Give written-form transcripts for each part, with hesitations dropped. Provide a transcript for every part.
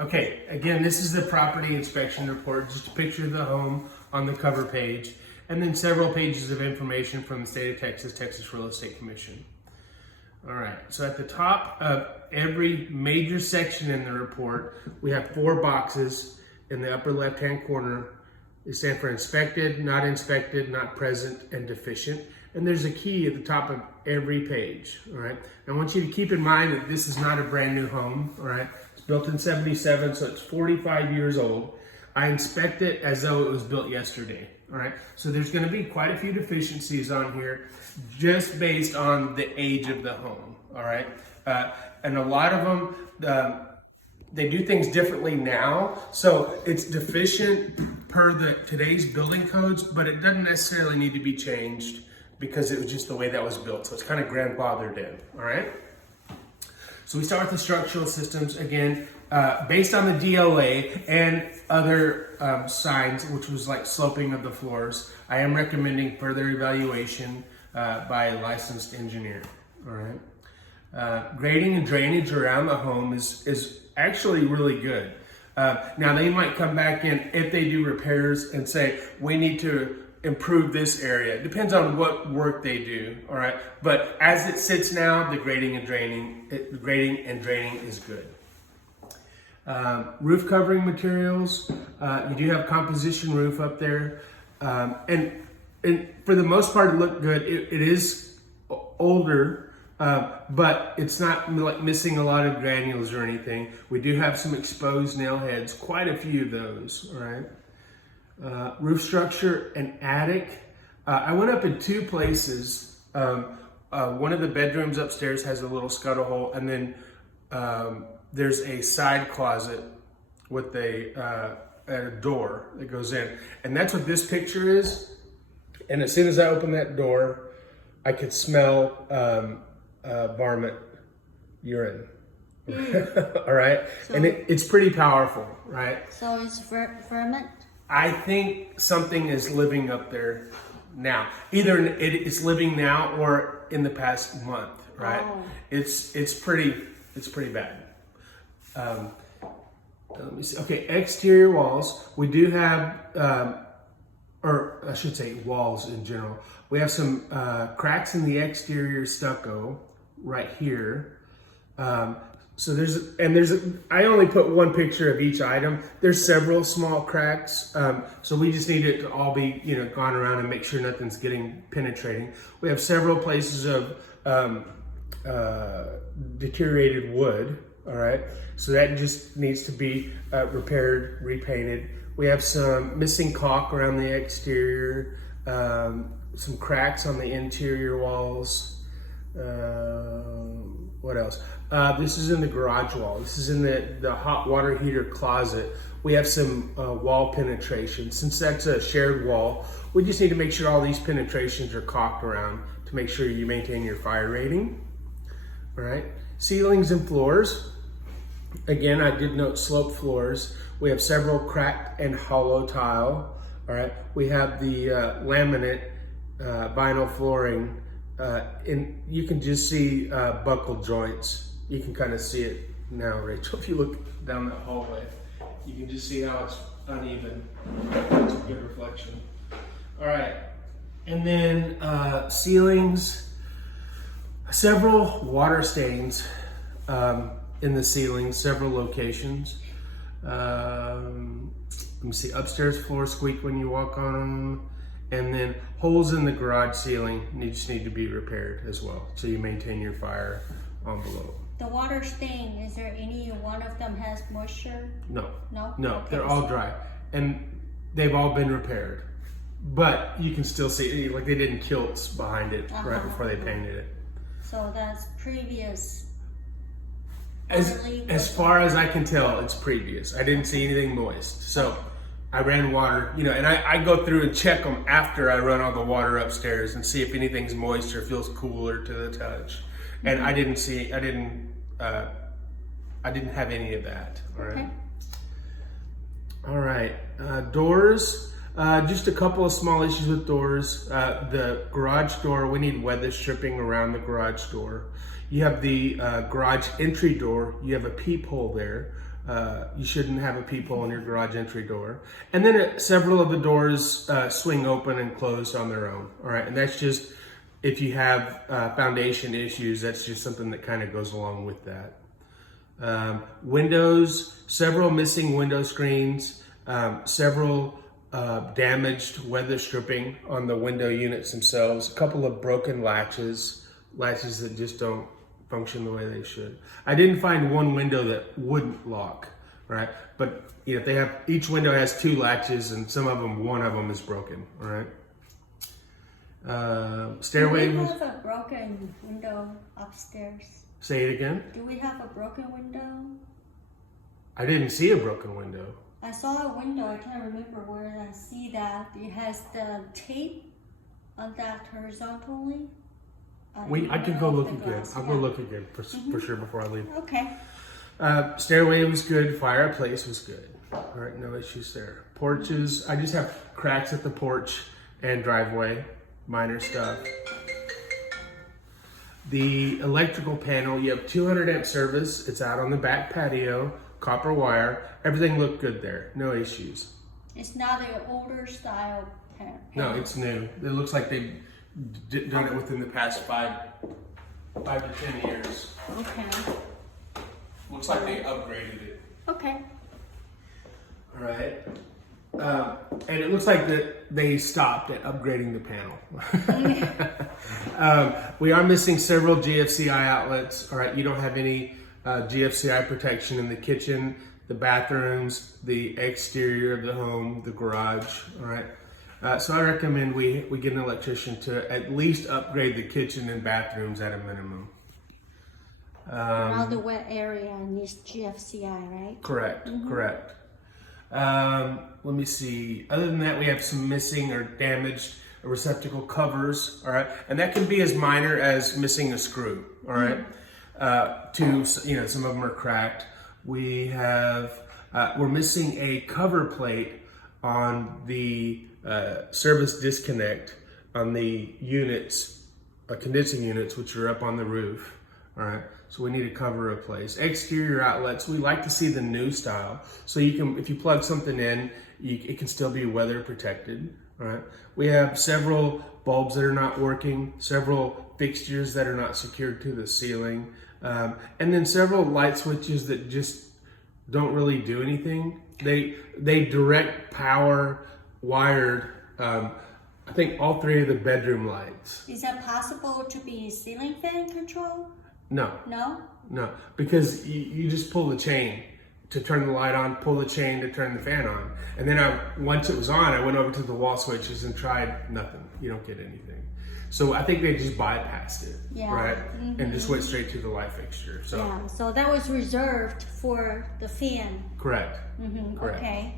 Okay, again, this is the property inspection report, just a picture of the home on the cover page, and then several pages of information from the state of Texas, Texas Real Estate Commission. All right, so at the top of every major section in the report, we have 4 boxes in the upper left-hand corner. They stand for inspected, not present, and deficient. And there's a key at the top of every page, all right? I want you to keep in mind that this is not a brand new home, all right? It's built in 77, so it's 45 years old. I inspect it as though it was built yesterday, all right? So there's gonna be quite a few deficiencies on here just based on the age of the home, all right? And a lot of them, they do things differently now, so it's deficient per today's building codes, but it doesn't necessarily need to be changed because it was just the way that was built. So it's kind of grandfathered in, all right? So we start with the structural systems. Again, based on the DLA and other signs, which was like sloping of the floors, I am recommending further evaluation by a licensed engineer, all right? Grading and drainage around the home is actually really good. Now they might come back in if they do repairs and say, we need to improve this area. It depends on what work they do, all right? But as it sits now, the grading and draining is good. Roof covering materials, you do have composition roof up there. And for the most part, it looked good. It is older, but it's not like missing a lot of granules or anything. We do have some exposed nail heads, quite a few of those, all right? Roof structure and attic. I went up in 2 places. One of the bedrooms upstairs has a little scuttle hole, and then there's a side closet with a door that goes in. And that's what this picture is. And as soon as I opened that door, I could smell varmint urine. All right? So, and it's pretty powerful, right? So it's vermin? I think something is living up there now. Either it's living now or in the past month, right? Oh. It's pretty bad. Let me see. Okay, exterior walls. We do have, or I should say walls in general. We have some cracks in the exterior stucco right here. So I only put 1 picture of each item. There's several small cracks. So we just need it to all be, gone around and make sure nothing's penetrating. We have several places of deteriorated wood, all right? So that just needs to be repaired, repainted. We have some missing caulk around the exterior, some cracks on the interior walls. What else? This is in the garage wall. This is in the hot water heater closet. We have some wall penetration. Since that's a shared wall, we just need to make sure all these penetrations are caulked around to make sure you maintain your fire rating. All right. Ceilings and floors. Again, I did note slope floors. We have several cracked and hollow tile. All right. We have the laminate vinyl flooring. And you can just see buckle joints. You can kind of see it now, Rachel. If you look down that hallway, you can just see how it's uneven. It's a good reflection. All right, and then ceilings. Several water stains in the ceilings, several locations. Let me see. Upstairs floor squeak when you walk on them. And then holes in the garage ceiling just need to be repaired as well, so you maintain your fire envelope. The water stain, is there any one of them has moisture? No. No? No, Okay. they're all dry. And they've all been repaired. But you can still see, like they didn't kilts behind it right before they painted it. So that's previous. As far as I can tell, it's previous. I didn't see anything moist. So I ran water, and I go through and check them after I run all the water upstairs and see if anything's moist or feels cooler to the touch. And I didn't have any of that. All right. Okay. All right. Doors. Just a couple of small issues with doors. The garage door, we need weather stripping around the garage door. You have the garage entry door. You have a peephole there. You shouldn't have a peephole in your garage entry door. And then several of the doors swing open and close on their own. All right, and that's just if you have foundation issues. That's just something that kind of goes along with that. Windows, several missing window screens, several damaged weather stripping on the window units themselves, a couple of broken latches that just don't function the way they should. I didn't find one window that wouldn't lock, right? But you know, they have, each window has 2 latches, and some of them, one of them is broken, all right? Stairway. Do we have a broken window upstairs? Say it again. Do we have a broken window? I didn't see a broken window. I saw a window. I can't remember where I see that. It has the tape on that horizontally. I can go look again. glass. I'll go look again for sure before I leave. Okay. Stairway was good. Fireplace was good. All right, no issues there. Porches, I just have cracks at the porch and driveway, minor stuff. The electrical panel, you have 200 amp service. It's out on the back patio, copper wire. Everything looked good there. No issues. It's not an older style panel. No, it's new. It looks like they've done it within the past 5 to 10 years. Okay. Looks like they upgraded it. Okay. All right. And it looks like that they stopped at upgrading the panel. We are missing several GFCI outlets. All right, you don't have any GFCI protection in the kitchen, the bathrooms, the exterior of the home, the garage. All right. So I recommend we get an electrician to at least upgrade the kitchen and bathrooms at a minimum. Around the wet area needs GFCI, right? Correct, correct. Let me see. Other than that, we have some missing or damaged receptacle covers. All right, and that can be as minor as missing a screw. All right, some of them are cracked. We're missing a cover plate on the service disconnect on the units, condensing units, which are up on the roof. All right, so we need a cover replaced. Exterior outlets, we like to see the new style. So you can, if you plug something in, it can still be weather protected. All right, we have several bulbs that are not working, several fixtures that are not secured to the ceiling, and then several light switches that just don't really do anything. They direct power wired. I think all 3 of the bedroom lights. Is that possible to be ceiling fan control? No. No? No, because you just pull the chain to turn the light on, pull the chain to turn the fan on. And then once it was on, I went over to the wall switches and tried nothing. You don't get anything. So I think they just bypassed it, right? And just went straight to the light fixture. So yeah, so that was reserved for the fan. Correct. Correct. Okay.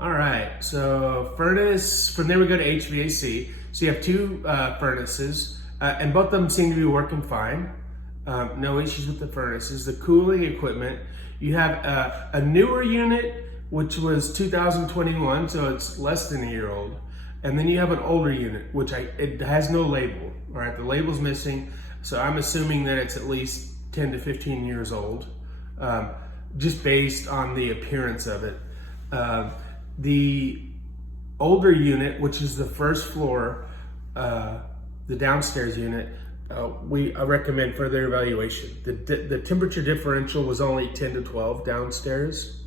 All right, so furnace, from there we go to HVAC. So you have 2 furnaces, and both of them seem to be working fine. No issues with the furnaces. The cooling equipment, you have a newer unit, which was 2021, so it's less than a year old. And then you have an older unit, which it has no label. All right, the label's missing, so I'm assuming that it's at least 10 to 15 years old, just based on the appearance of it. The older unit, which is the first floor, the downstairs unit, I recommend further evaluation. The temperature differential was only 10 to 12 downstairs.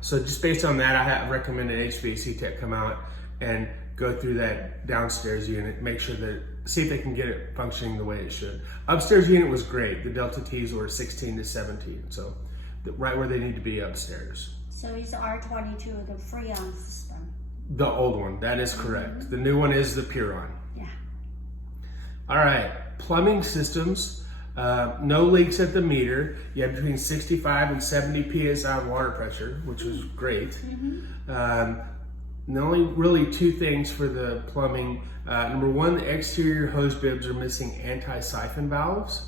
So just based on that, I recommend an HVAC tech come out and go through that downstairs unit, make sure that, see if they can get it functioning the way it should. Upstairs unit was great. The Delta T's were 16 to 17, so right where they need to be upstairs. So it's R22, the Freon system. The old one, that is correct. The new one is the Puron. Yeah. All right, plumbing systems, no leaks at the meter. You have between 65 and 70 PSI water pressure, which was great. The only really 2 things for the plumbing. Number 1, the exterior hose bibs are missing anti-siphon valves.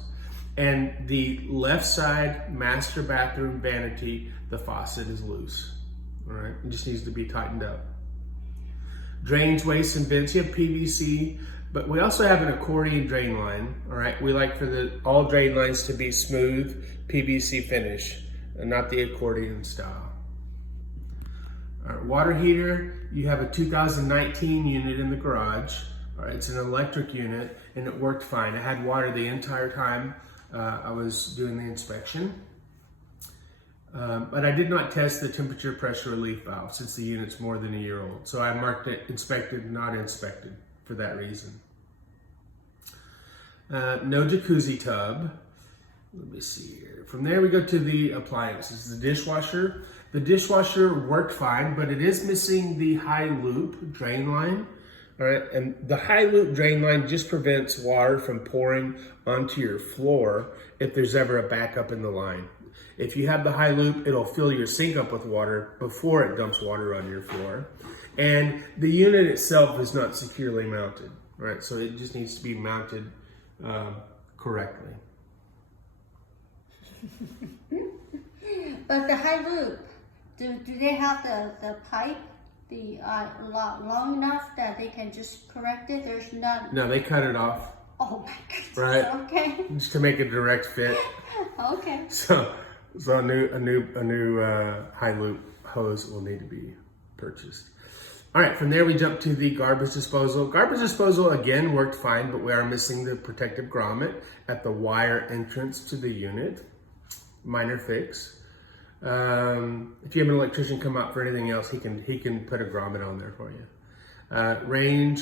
And the left side master bathroom vanity, the faucet is loose. All right, it just needs to be tightened up. Drains, wastes, and vents, you have PVC, but we also have an accordion drain line. All right, we like for all drain lines to be smooth PVC finish. and not the accordion style. All right, water heater, you have a 2019 unit in the garage. All right, it's an electric unit and it worked fine. I had water the entire time I was doing the inspection. But I did not test the temperature pressure relief valve since the unit's more than a year old. So I marked it inspected, not inspected for that reason. No jacuzzi tub. Let me see here. From there we go to the appliances. The dishwasher. The dishwasher worked fine, but it is missing the high loop drain line. All right, and the high loop drain line just prevents water from pouring onto your floor if there's ever a backup in the line. If you have the high loop, it'll fill your sink up with water before it dumps water on your floor. And the unit itself is not securely mounted, right? So it just needs to be mounted correctly. But the high loop, do they have the pipe long enough that they can just correct it? There's not. No, they cut it off. Oh my goodness. Right. Okay. Just to make a direct fit. Okay. So a new high loop hose will need to be purchased. All right, from there we jump to the garbage disposal. Garbage disposal again worked fine, but we are missing the protective grommet at the wire entrance to the unit. Minor fix. If you have an electrician come out for anything else, he can put a grommet on there for you. Range,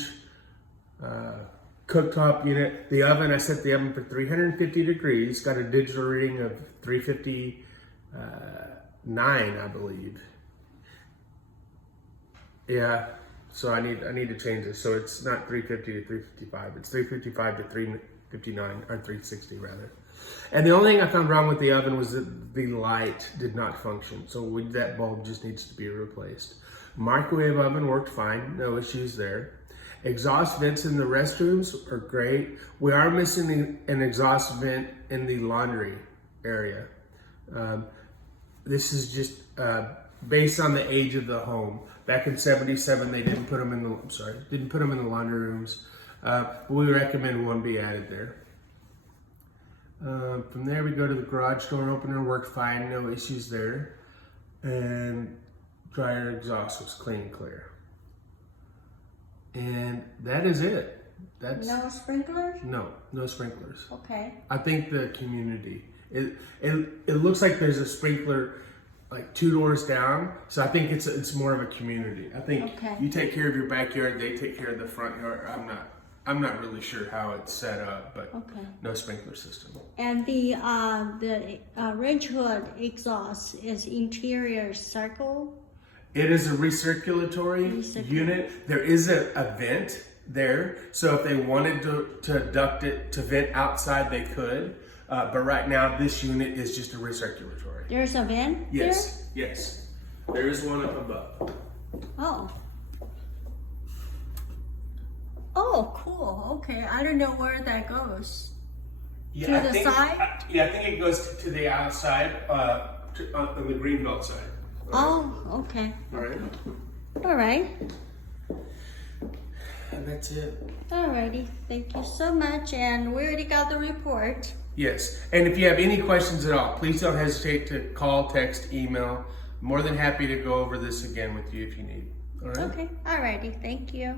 cooktop unit. The oven, I set the oven for 350 degrees. Got a digital reading of 359, I believe. Yeah, so I need to change this. So it's not 350 to 355. It's 355 to 359 or 360 rather. And the only thing I found wrong with the oven was that the light did not function. So that bulb just needs to be replaced. Microwave oven worked fine, no issues there. Exhaust vents in the restrooms are great. We are missing an exhaust vent in the laundry area. This is just based on the age of the home. Back in '77, they didn't put them in the laundry rooms. We recommend one be added there. From there we go to the garage door opener, worked fine, no issues there. And dryer exhaust was clean and clear. And that is it. That's no sprinklers? No sprinklers. Okay. I think the community, it looks like there's a sprinkler like 2 doors down. So I think it's more of a community. I think you take care of your backyard, they take care of the front yard. I'm not really sure how it's set up, but no sprinkler system. And the range hood exhaust is interior circle? It is a recirculatory unit. There is a vent there, so if they wanted to duct it to vent outside, they could. But right now, this unit is just a recirculatory. There's a vent Yes, yes. There is one up above. Oh. Oh, cool. Okay, I don't know where that goes. Yeah, To the side? I think it goes to the outside, on the greenbelt side. Oh, okay. All right. All right. And that's it. Alrighty. Thank you so much. And we already got the report. Yes, and if you have any questions at all, please don't hesitate to call, text, email. More than happy to go over this again with you if you need. All right. Okay. Alrighty. Thank you.